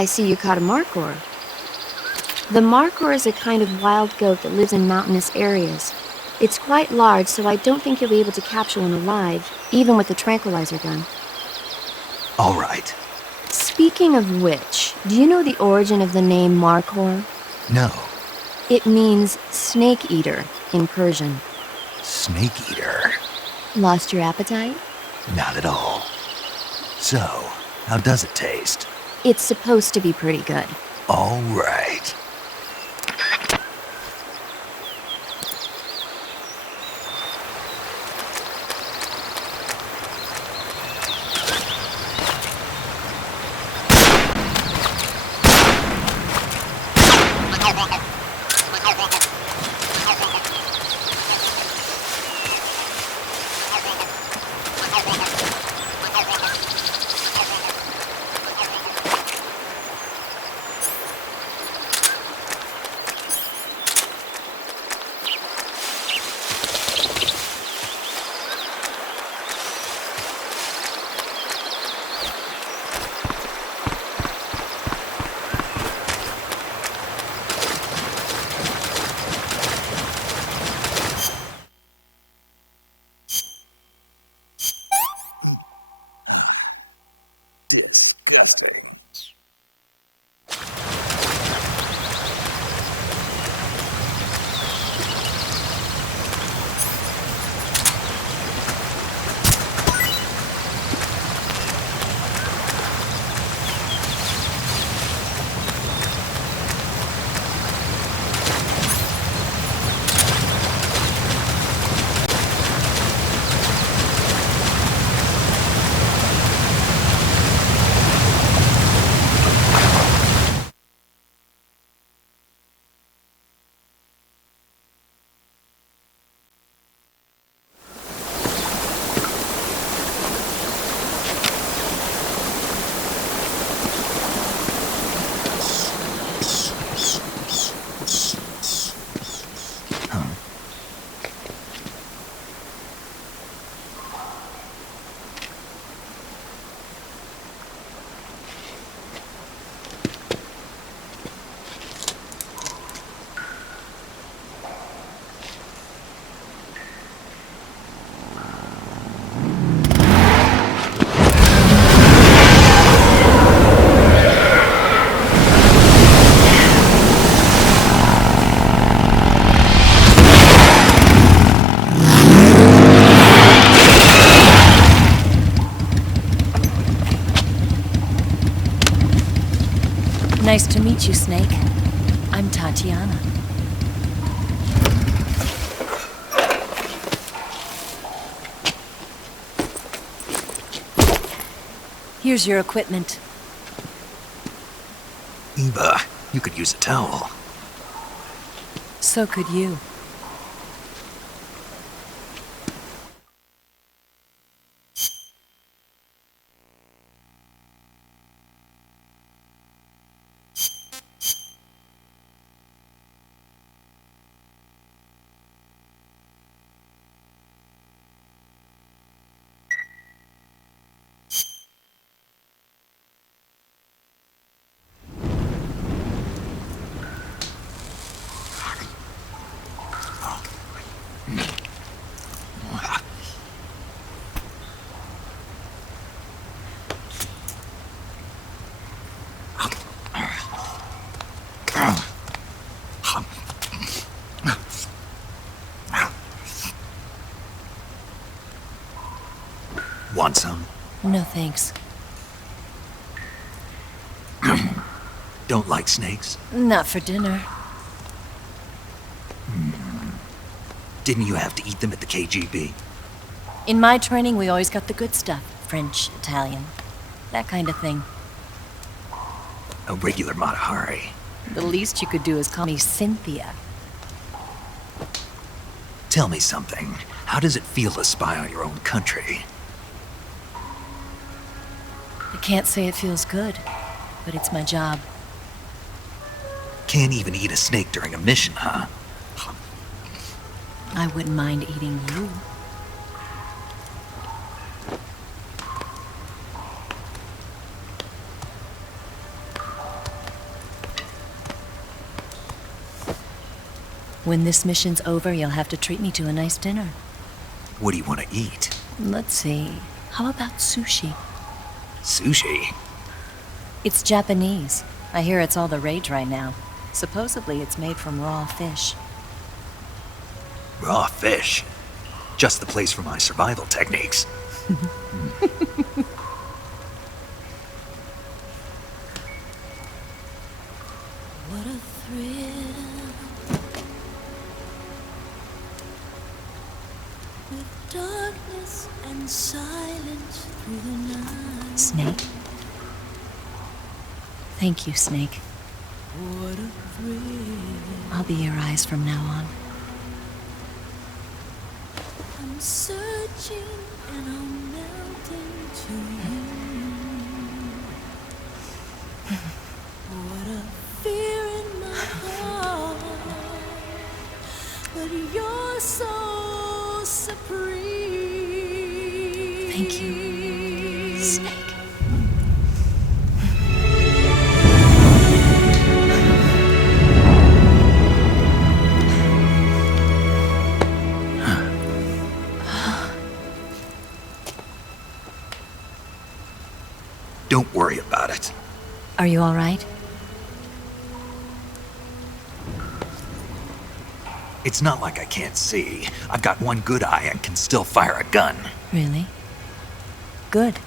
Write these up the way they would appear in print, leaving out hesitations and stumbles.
I see you caught a markhor. The markhor is a kind of wild goat that lives in mountainous areas. It's quite large, so I don't think you'll be able to capture one alive, even with the tranquilizer gun. All right. Speaking of which, do you know the origin of the name markhor? No. It means snake eater in Persian. Snake eater? Lost your appetite? Not at all. So, how does it taste? It's supposed to be pretty good. All right. Disgusting. Nice to meet you, Snake. I'm Tatiana. Here's your equipment. Eva, you could use a towel. So could you. Want some? No thanks. Don't like snakes? Not for dinner. Didn't you have to eat them at the KGB? In my training, we always got the good stuff. French, Italian, that kind of thing. A regular Matahari. The least you could do is call me Cynthia. Tell me something. How does it feel to spy on your own country? I can't say it feels good, but it's my job. Can't even eat a snake during a mission, huh? I wouldn't mind eating you. When this mission's over, you'll have to treat me to a nice dinner. What do you want to eat? Let's see. How about sushi? Sushi? It's Japanese. I hear it's all the rage right now. Supposedly it's made from raw fish. Raw fish? Just the place for my survival techniques. What a thrill. With darkness and silence through the night. Snake? Thank you, Snake. What a thrill. I'll be your eyes from now on. I'm searching and I'm melting to you. What a fear in my heart, but you're so supreme. Thank you, Snake. Don't worry about it. Are you all right? It's not like I can't see. I've got one good eye and can still fire a gun. Really? Good.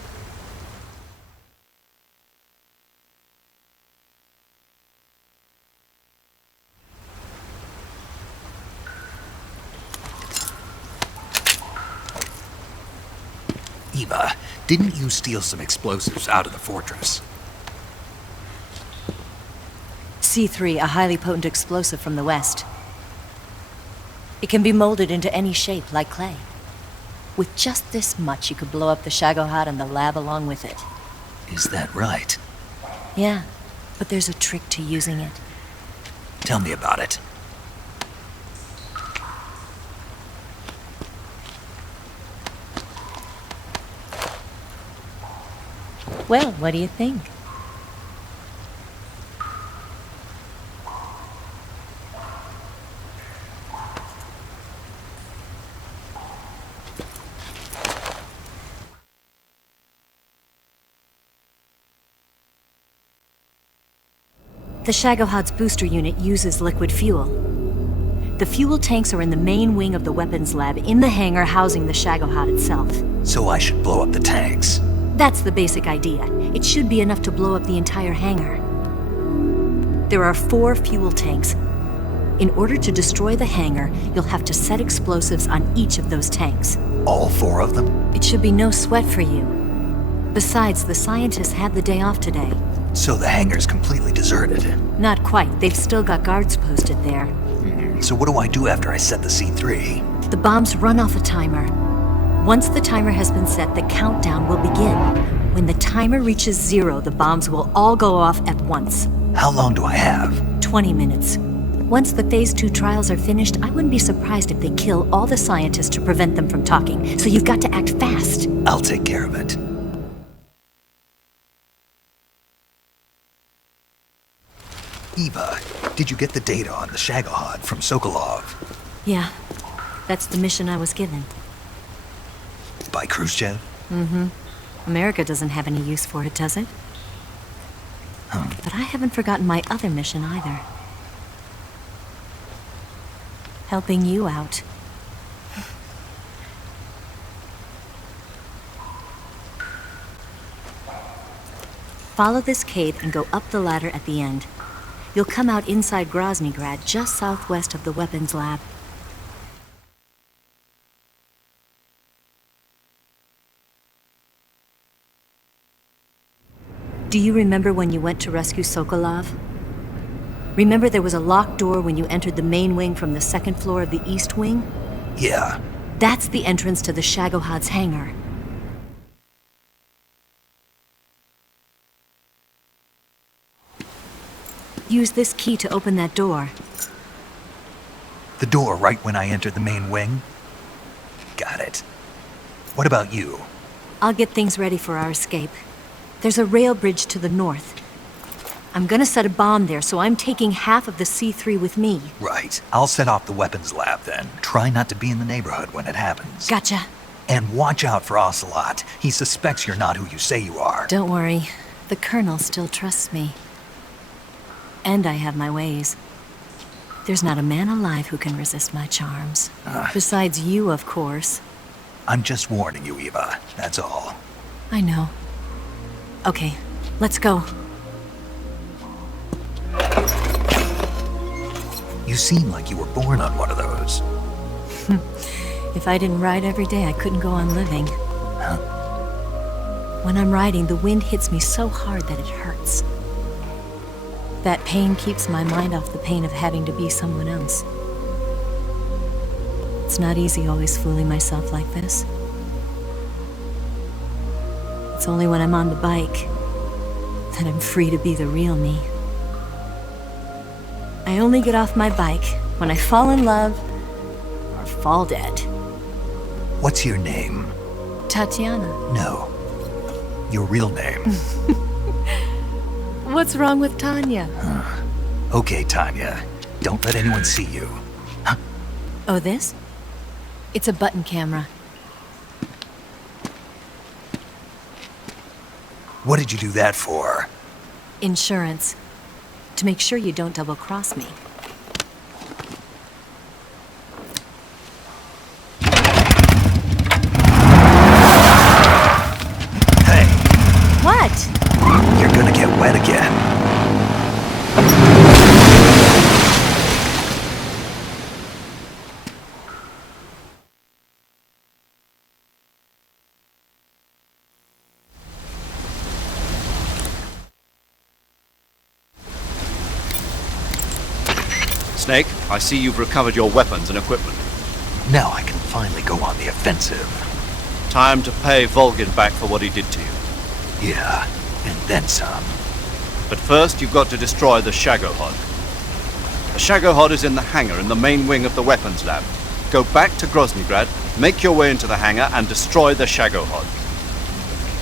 Eva, didn't you steal some explosives out of the fortress? C3, a highly potent explosive from the west. It can be molded into any shape, like clay. With just this much, you could blow up the Shagohod and the lab along with it. Is that right? Yeah, but there's a trick to using it. Tell me about it. Well, what do you think? The Shagohod's booster unit uses liquid fuel. The fuel tanks are in the main wing of the weapons lab in the hangar housing the Shagohod itself. So I should blow up the tanks. That's the basic idea. It should be enough to blow up the entire hangar. There are 4 fuel tanks. In order to destroy the hangar, you'll have to set explosives on each of those tanks. All 4 of them? It should be no sweat for you. Besides, the scientists had the day off today. So the hangar's completely deserted. Not quite. They've still got guards posted there. So what do I do after I set the C3? The bombs run off a timer. Once the timer has been set, the countdown will begin. When the timer reaches 0, the bombs will all go off at once. How long do I have? 20 minutes. Once the Phase 2 trials are finished, I wouldn't be surprised if they kill all the scientists to prevent them from talking. So you've got to act fast. I'll take care of it. Eva, did you get the data on the Shagohod from Sokolov? Yeah, that's the mission I was given. By Khrushchev? Mm-hmm. America doesn't have any use for it, does it? But I haven't forgotten my other mission either. Helping you out. Follow this cave and go up the ladder at the end. You'll come out inside Groznygrad, just southwest of the weapons lab. Do you remember when you went to rescue Sokolov? Remember there was a locked door when you entered the main wing from the 2nd floor of the east wing? Yeah. That's the entrance to the Shagohod's hangar. Use this key to open that door. The door right when I entered the main wing? Got it. What about you? I'll get things ready for our escape. There's a rail bridge to the north. I'm gonna set a bomb there, so I'm taking half of the C3 with me. Right. I'll set off the weapons lab then. Try not to be in the neighborhood when it happens. Gotcha. And watch out for Ocelot. He suspects you're not who you say you are. Don't worry. The Colonel still trusts me. And I have my ways. There's not a man alive who can resist my charms. Besides you, of course. I'm just warning you, Eva. That's all. I know. Okay, let's go. You seem like you were born on one of those. If I didn't ride every day, I couldn't go on living. Huh? When I'm riding, the wind hits me so hard that it hurts. That pain keeps my mind off the pain of having to be someone else. It's not easy always fooling myself like this. It's only when I'm on the bike that I'm free to be the real me. I only get off my bike when I fall in love or fall dead. What's your name? Tatiana. No. Your real name. What's wrong with Tanya? Okay, Tanya. Don't let anyone see you. Huh? Oh, this? It's a button camera. What did you do that for? Insurance. To make sure you don't double-cross me. Hey, What? you're gonna get wet again. Snake, I see you've recovered your weapons and equipment. Now I can finally go on the offensive. Time to pay Volgin back for what he did to you. Yeah, and then some. But first, you've got to destroy the Shagohod. The Shagohod is in the hangar in the main wing of the weapons lab. Go back to Groznygrad, make your way into the hangar, and destroy the Shagohod.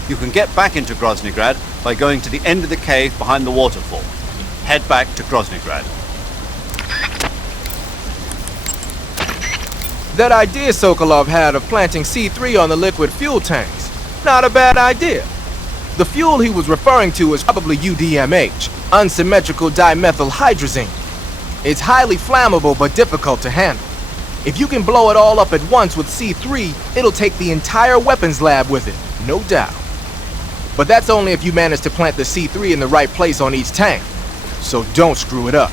You can get back into Groznygrad by going to the end of the cave behind the waterfall. Head back to Groznygrad. That idea Sokolov had of planting C3 on the liquid fuel tanks, not a bad idea. The fuel he was referring to is probably UDMH, unsymmetrical dimethyl hydrazine. It's highly flammable but difficult to handle. If you can blow it all up at once with C3, it'll take the entire weapons lab with it, no doubt. But that's only if you manage to plant the C3 in the right place on each tank. So don't screw it up.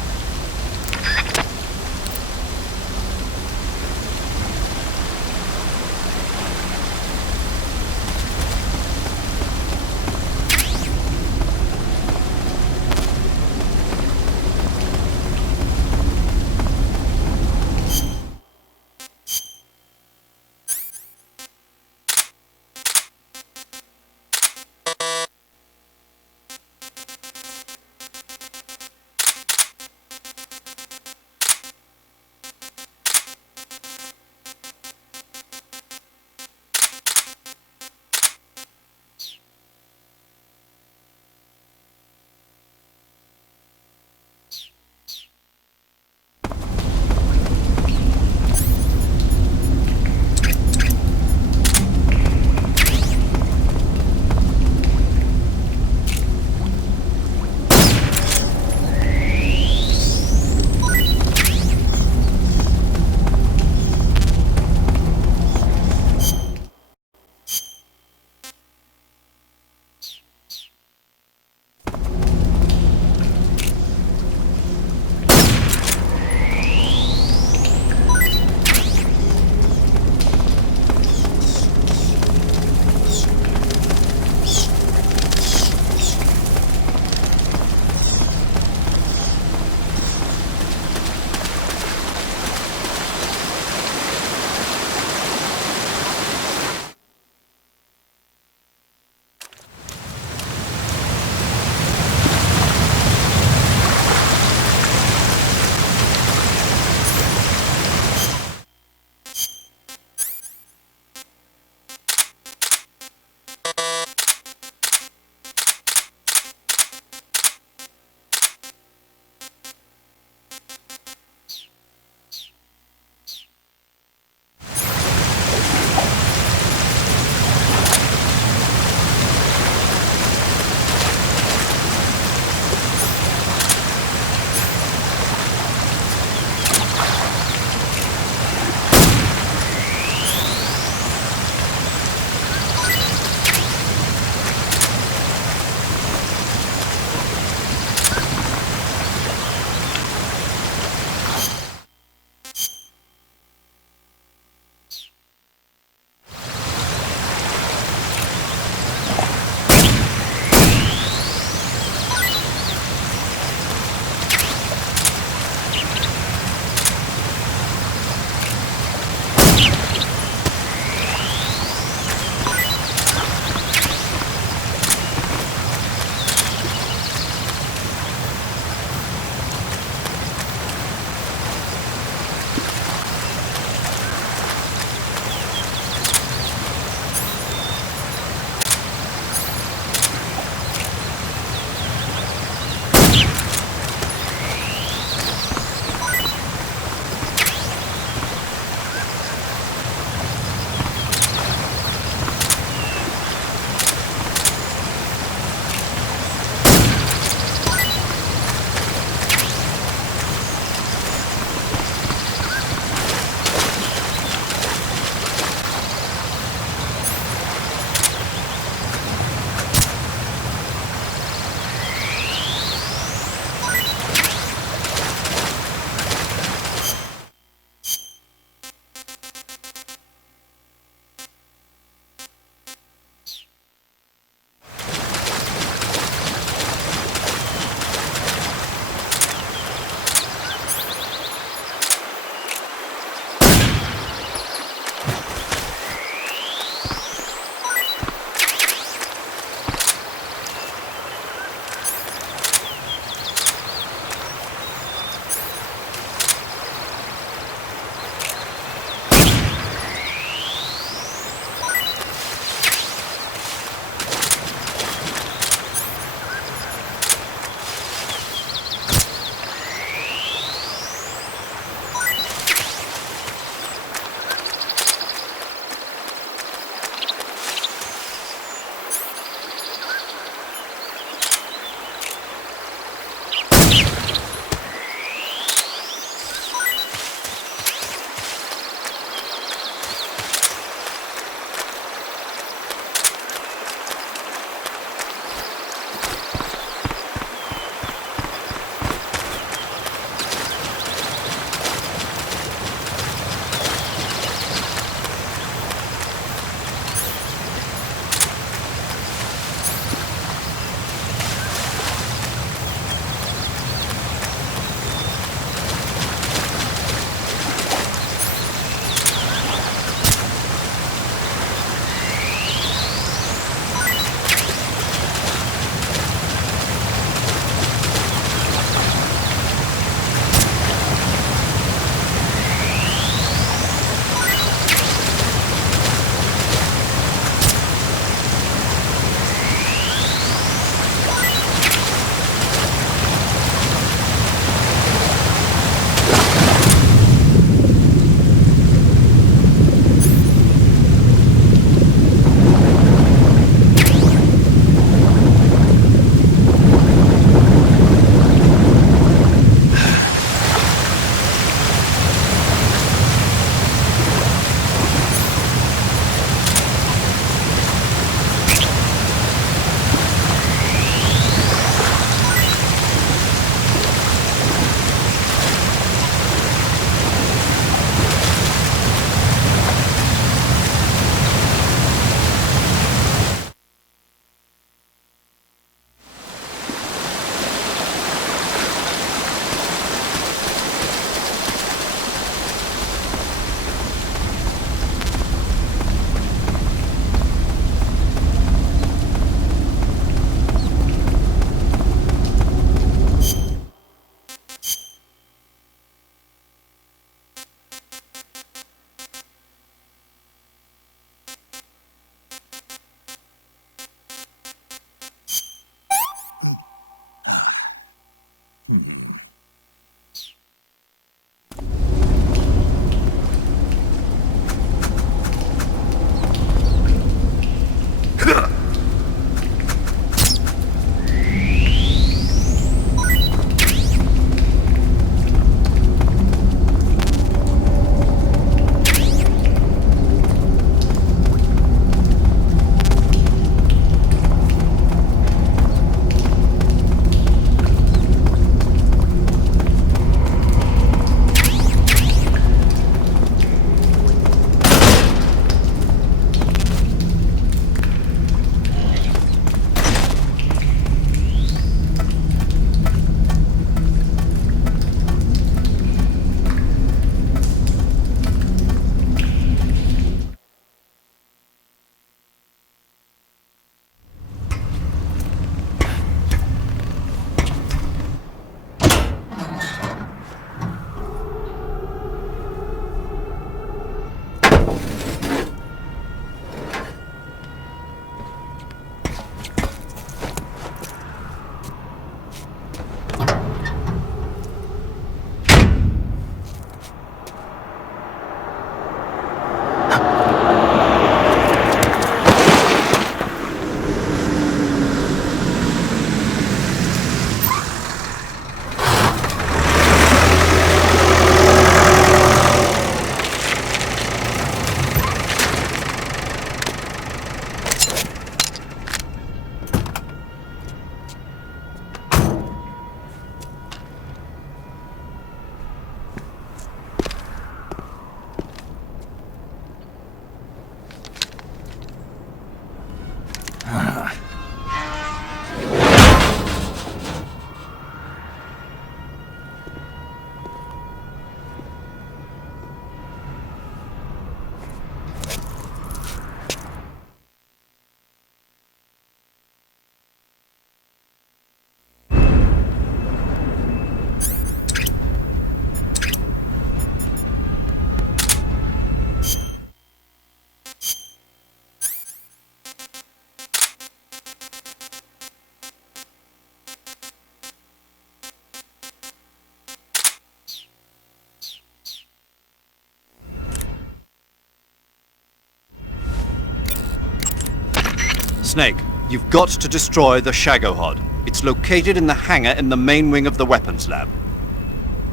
Snake, you've got to destroy the Shagohod. It's located in the hangar in the main wing of the weapons lab.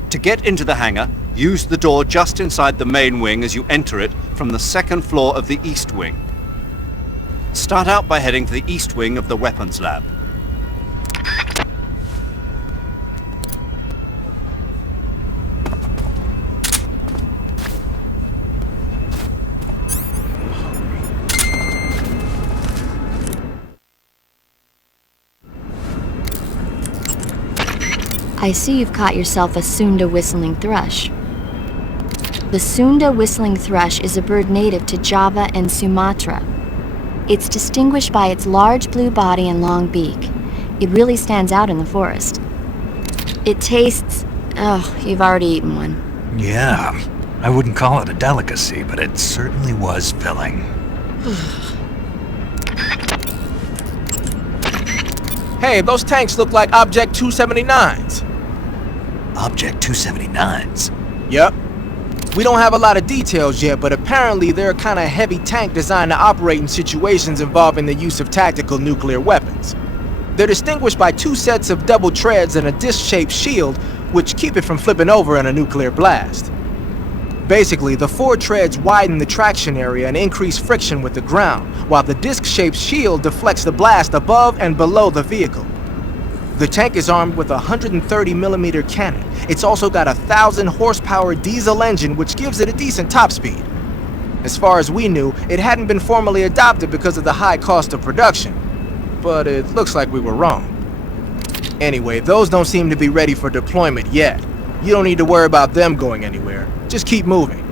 To get into the hangar, use the door just inside the main wing as you enter it from the second floor of the east wing. Start out by heading to the east wing of the weapons lab. I see you've caught yourself a Sunda whistling thrush. The Sunda whistling thrush is a bird native to Java and Sumatra. It's distinguished by its large blue body and long beak. It really stands out in the forest. It tastes... oh, you've already eaten one. Yeah, I wouldn't call it a delicacy, but it certainly was filling. Hey, those tanks look like Object 279s. Object 279s? Yep. We don't have a lot of details yet, but apparently they're a kind of heavy tank designed to operate in situations involving the use of tactical nuclear weapons. They're distinguished by 2 sets of double treads and a disc-shaped shield, which keep it from flipping over in a nuclear blast. Basically, the 4 treads widen the traction area and increase friction with the ground, while the disc-shaped shield deflects the blast above and below the vehicle. The tank is armed with a 130mm cannon. It's also got a 1,000 horsepower diesel engine, which gives it a decent top speed. As far as we knew, it hadn't been formally adopted because of the high cost of production. But it looks like we were wrong. Anyway, those don't seem to be ready for deployment yet. You don't need to worry about them going anywhere. Just keep moving.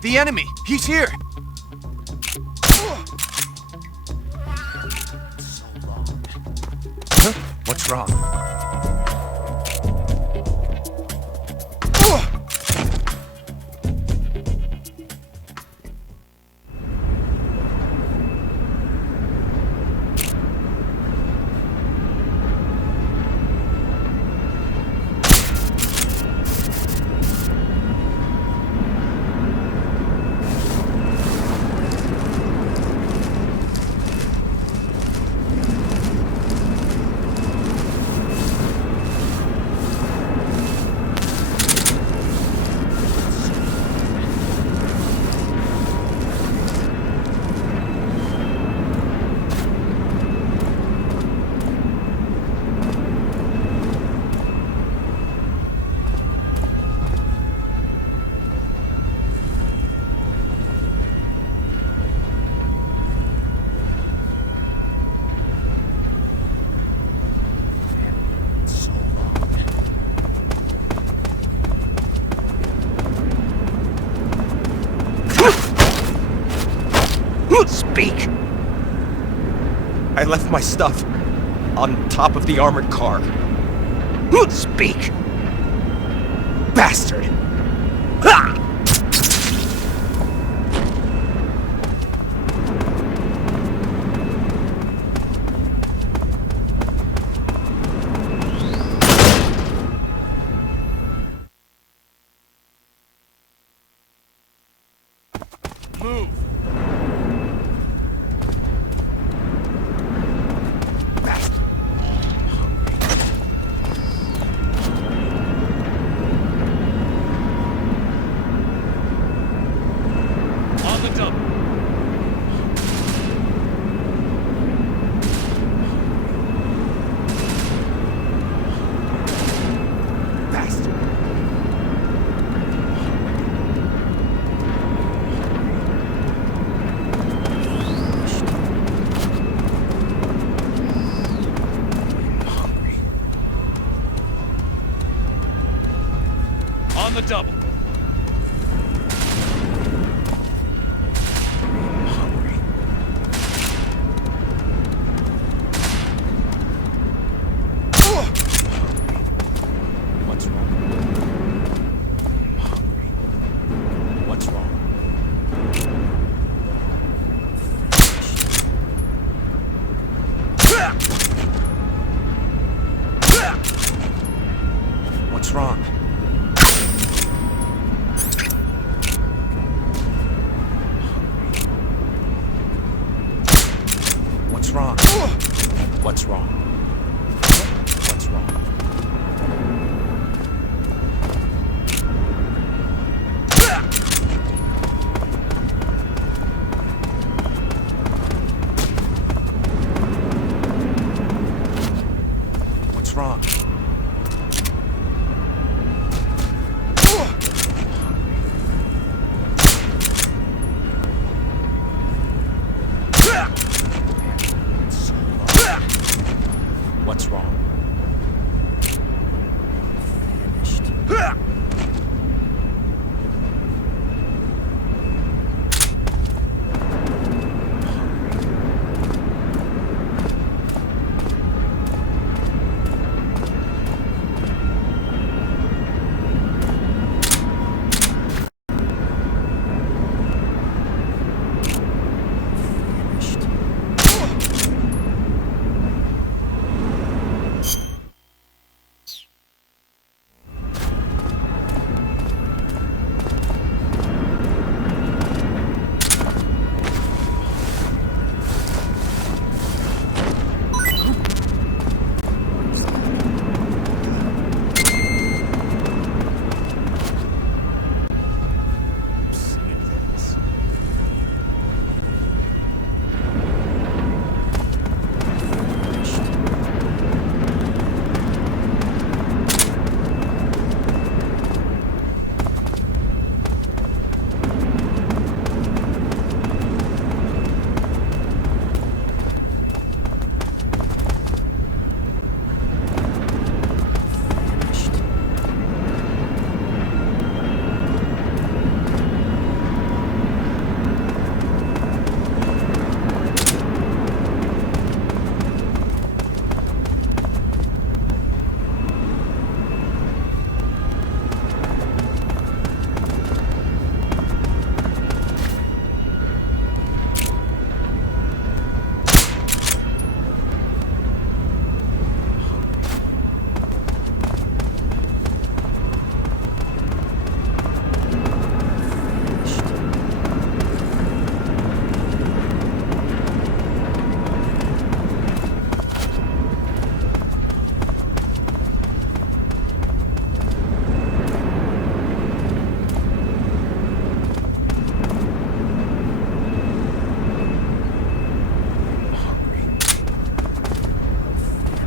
The enemy! He's here! Huh? What's wrong? Speak. I left my stuff on top of the armored car. Speak. Bastard! Ha! Move! On the double. Bastard. On the double. What's wrong? I'm hungry. What's wrong? What's wrong? What's wrong? What's wrong? What's wrong? What's wrong? What's wrong?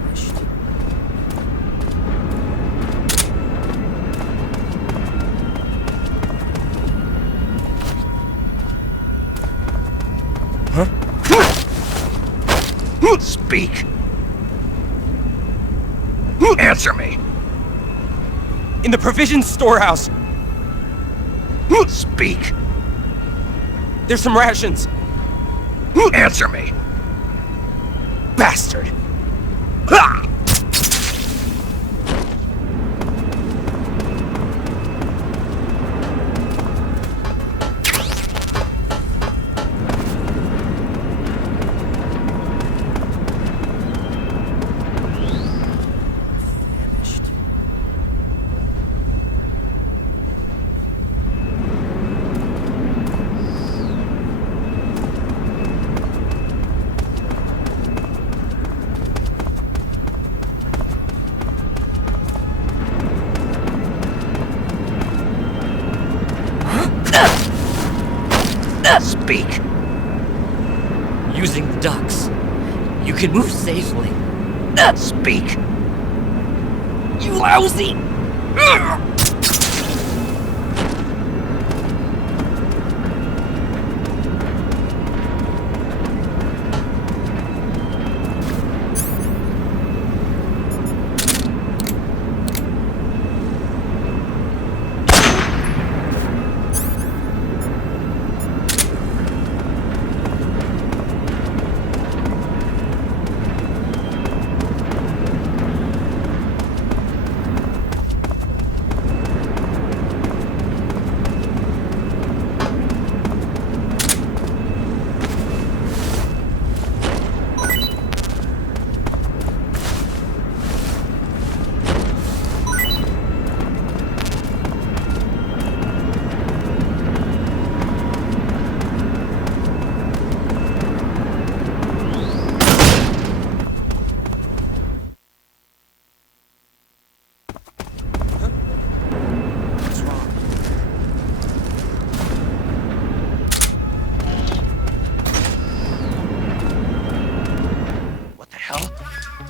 Finished. Speak. Answer me. In the provisions storehouse. Speak. There's some rations. Answer me! Bastard! Ha! Speak. Using the ducks, you can move safely. Speak. You lousy!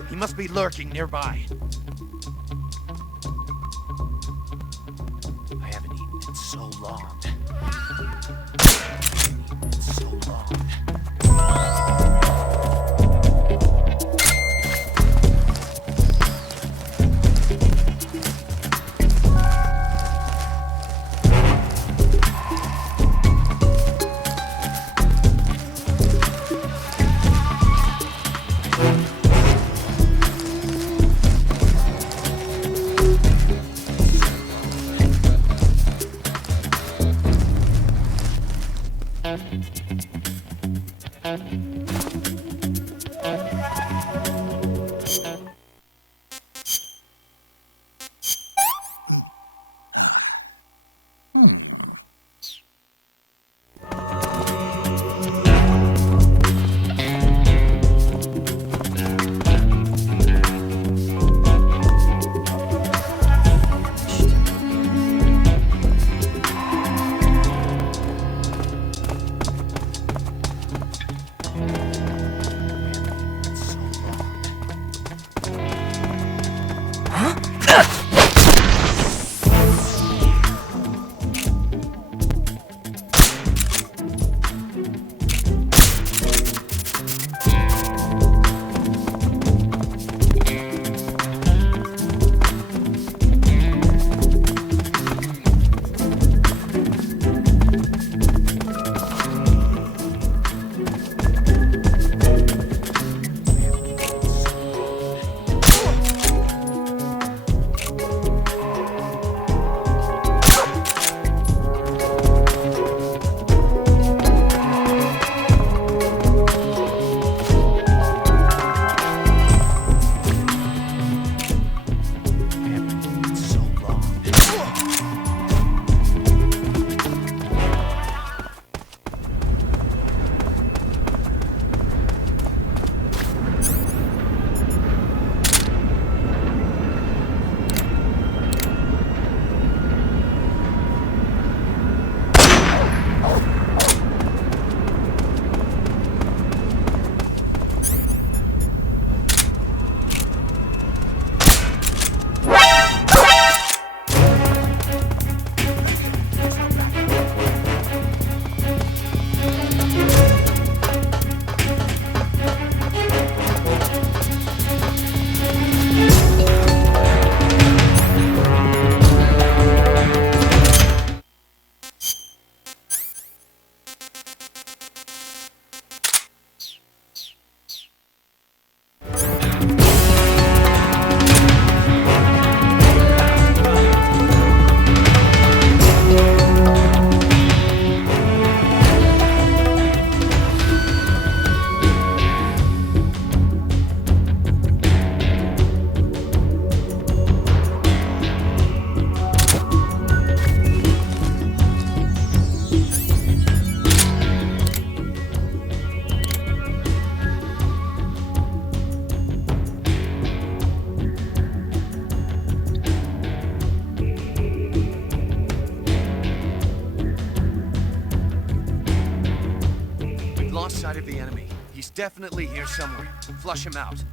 He must be lurking nearby. I haven't eaten in so long. So long. definitely here somewhere. Flush him out.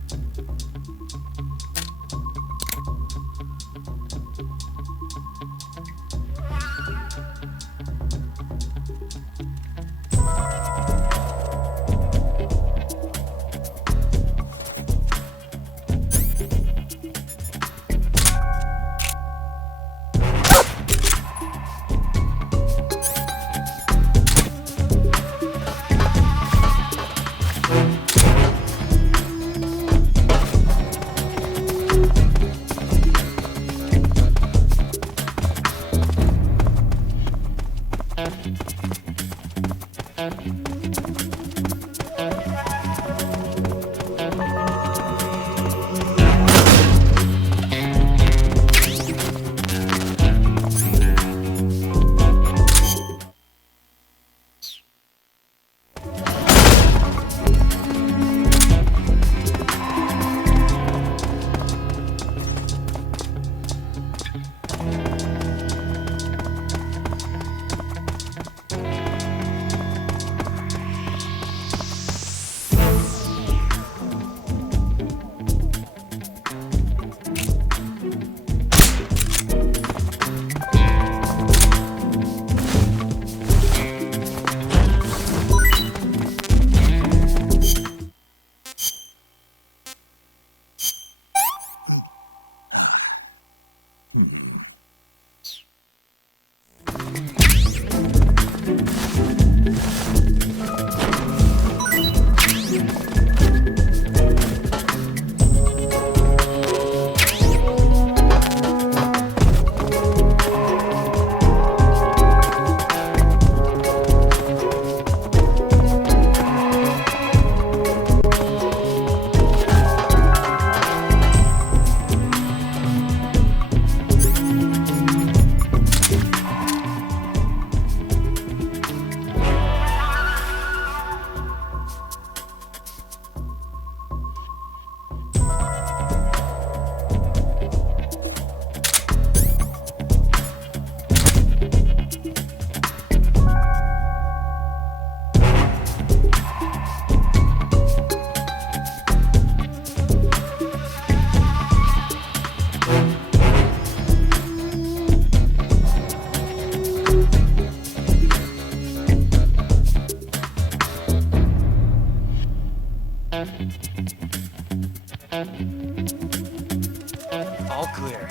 All clear.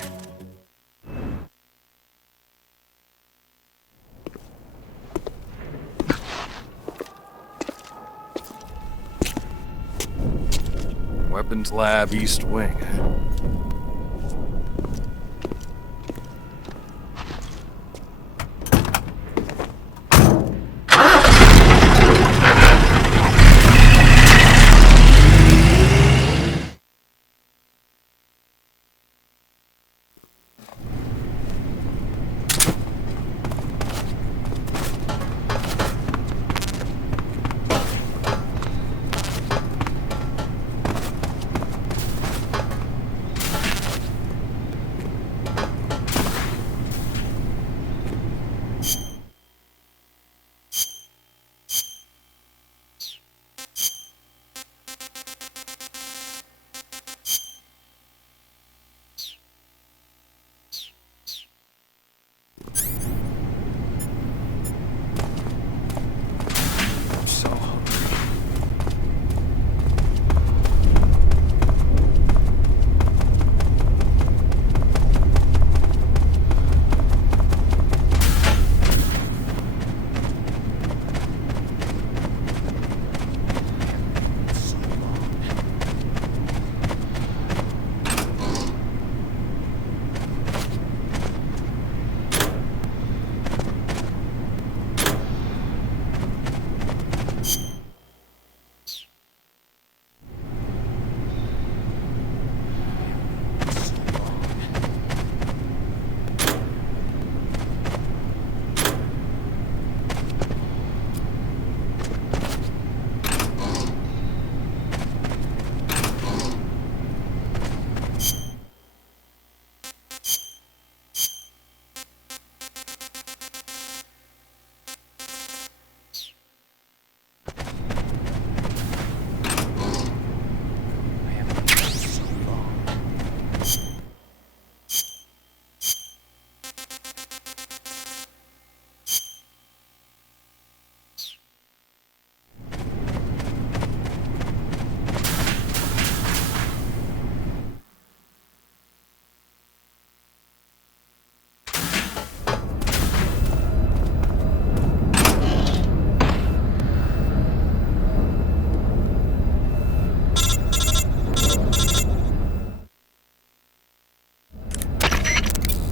Weapons Lab East Wing.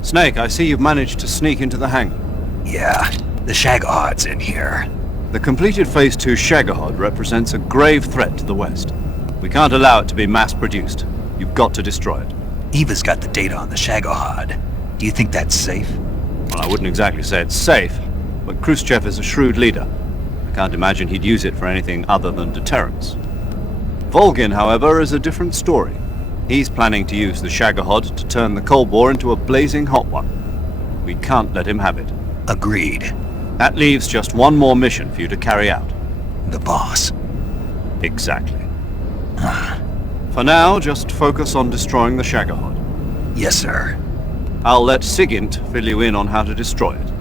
Snake, I see you've managed to sneak into the hangar. Yeah, the Shagohod's in here. The completed Phase 2 Shagahod represents a grave threat to the West. We can't allow it to be mass-produced. You've got to destroy it. Eva's got the data on the Shagohod. Do you think that's safe? Well, I wouldn't exactly say it's safe, but Khrushchev is a shrewd leader. I can't imagine he'd use it for anything other than deterrence. Volgin, however, is a different story. He's planning to use the Shagahod to turn the Cold War into a blazing hot one. We can't let him have it. Agreed. That leaves just one more mission for you to carry out. The boss. Exactly. For now, just focus on destroying the Shagahod. Yes, sir. I'll let Sigint fill you in on how to destroy it.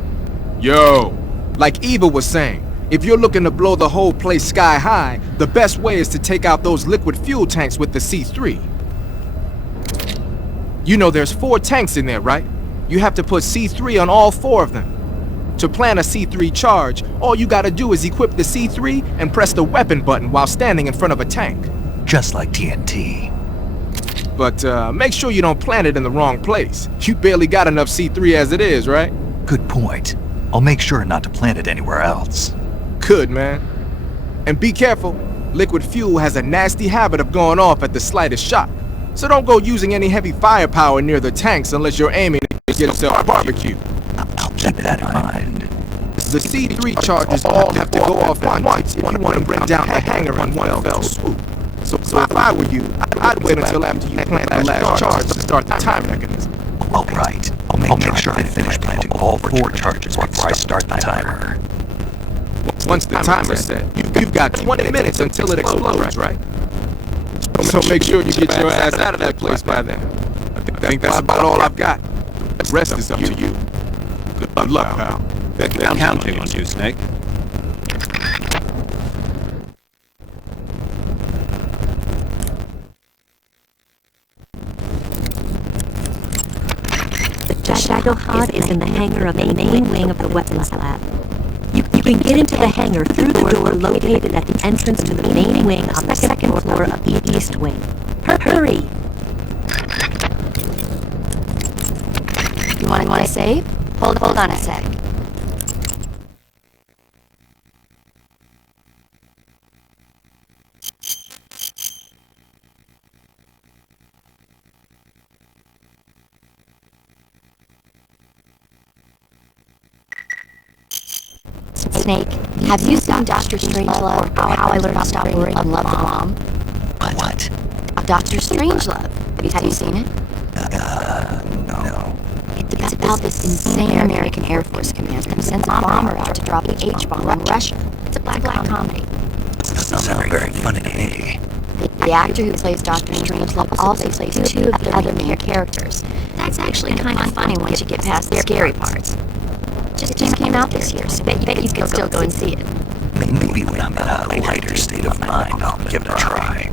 Yo, like Eva was saying, if you're looking to blow the whole place sky high, the best way is to take out those liquid fuel tanks with the C3. You know there's 4 tanks in there, right? You have to put C3 on all 4 of them. To plan a C3 charge, all you gotta do is equip the C3 and press the weapon button while standing in front of a tank. Just like TNT. But make sure you don't plant it in the wrong place. You barely got enough C3 as it is, right? Good point. I'll make sure not to plant it anywhere else. Good, man. And be careful. Liquid fuel has a nasty habit of going off at the slightest shock. So don't go using any heavy firepower near the tanks unless you're aiming to get yourself a barbecue. I'll keep that in mind. The C3 charges all have to go off at once if you want to bring down the hangar in one fell swoop. So if I were you, I'd wait until after you plant the last charge to start the time mechanism. All right. I'll make sure I finish planting all 4 charges before I start the timer. Once the timer's set, you've got 20 minutes until it explodes, right? So make sure you get your ass out of that place by then. I think that's about all I've got. The rest is up to you. Good luck, pal. I'm counting on you, Snake. The Shagahod is in the hangar of the main wing of the weapons lab. You can get into the hangar through the door located at the entrance to the main wing on the second floor of the east wing. Hurry! You want to save? Hold on a sec. Snake, have you seen Dr. Strangelove or How I Learned to Stop Worrying and Love the Bomb? What? Dr. Strangelove. Have you seen it? No. It's about this insane American Air Force commander who sends a bomber out to drop the H-bomb on Russia. It's a black comedy. Doesn't sound very funny to me. The actor who plays Dr. Strangelove also plays 2 of the other main characters. That's actually kind of funny once you get past the scary parts. Just came out this year, so bet you could still go and see it. Maybe when I'm in a lighter state of mind, I'll give it a try.